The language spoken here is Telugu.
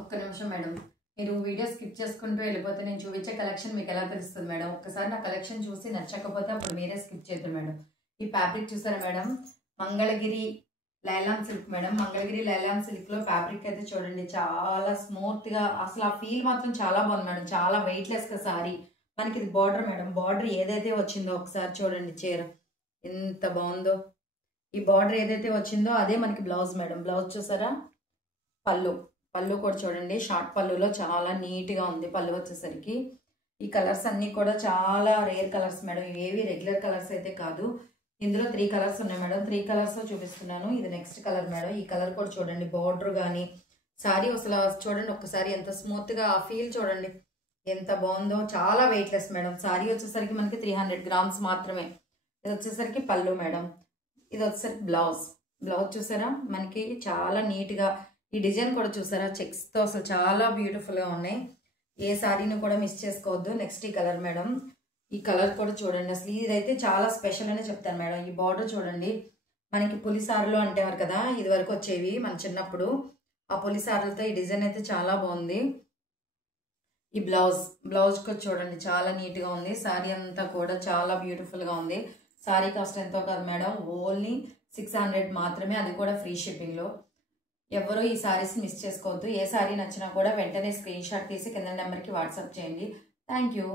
ఒక్క నిమిషం మేడం. మీరు వీడియో స్కిప్ చేసుకుంటూ వెళ్ళిపోతే నేను చూపించే కలెక్షన్ మీకు ఎలా తెలుస్తుంది మేడం? ఒక్కసారి నా కలెక్షన్ చూసి నచ్చకపోతే అప్పుడు మీరే స్కిప్ చేద్దురు మేడం. ఈ ఫ్యాబ్రిక్ చూసారా madam? Mangalagiri nylon silk madam. Mangalagiri nylon సిల్క్లో ఫ్యాబ్రిక్ అయితే చూడండి, చాలా స్మూత్గా, అసలు ఆ ఫీల్ మాత్రం చాలా బాగుంది మేడం. చాలా వెయిట్లెస్గా సారీ. మనకి ఇది బార్డర్ మేడం. బార్డర్ ఏదైతే వచ్చిందో ఒకసారి చూడండి, చీర ఎంత బాగుందో. ఈ బార్డర్ ఏదైతే వచ్చిందో అదే మనకి బ్లౌజ్ మేడం. బ్లౌజ్ చూసారా? పళ్ళు పళ్ళు కూడా చూడండి, షార్ట్ పళ్ళులో చాలా నీట్గా ఉంది పళ్ళు వచ్చేసరికి. ఈ కలర్స్ అన్నీ కూడా చాలా రేర్ కలర్స్ మేడం. ఇవేవి రెగ్యులర్ కలర్స్ అయితే కాదు. ఇందులో 3 కలర్స్ ఉన్నాయి మేడం. 3 కలర్స్లో చూపిస్తున్నాను. ఇది నెక్స్ట్ కలర్ మేడం. ఈ కలర్ కూడా చూడండి, బార్డర్ కానీ సారీ అసలు చూడండి ఒక్కసారి ఎంత స్మూత్గా, ఆ ఫీల్ చూడండి ఎంత బాగుందో. చాలా వెయిట్లెస్ మేడం. సారీ వచ్చేసరికి మనకి 300 గ్రామ్స్ మాత్రమే. ఇది వచ్చేసరికి పళ్ళు మేడం. ఇది వచ్చేసరికి బ్లౌజ్. బ్లౌజ్ చూసారా మనకి చాలా నీట్గా. ఈ డిజైన్ కూడా చూసారా, చెక్స్తో అసలు చాలా బ్యూటిఫుల్గా ఉన్నాయి. ఏ శారీని కూడా మిస్ చేసుకోవద్దు. నెక్స్ట్ ఈ కలర్ మేడం. ఈ కలర్ కూడా చూడండి, అసలు ఇదైతే చాలా స్పెషల్ అనే చెప్తాను మేడం. ఈ బార్డర్ చూడండి, మనకి పులిసారులు అంటేవారు కదా ఇది వరకు వచ్చేవి మన చిన్నప్పుడు. ఆ పులిసారులతో ఈ డిజైన్ అయితే చాలా బాగుంది. ఈ బ్లౌజ్ కూడా చూడండి చాలా నీట్గా ఉంది. శారీ అంతా కూడా చాలా బ్యూటిఫుల్గా ఉంది. శారీ కాస్ట్ ఎంతో కాదు మేడం, ఓన్లీ 600 మాత్రమే, అది కూడా ఫ్రీ షిప్పింగ్లో. ఎవరు ఈ శారీస్ మిస్ చేసుకోవద్దు. ఏ శారీ నచ్చినా కూడా వెంటనే స్క్రీన్ షాట్ తీసి కింద నెంబర్కి వాట్సాప్ చేయండి. Thank you.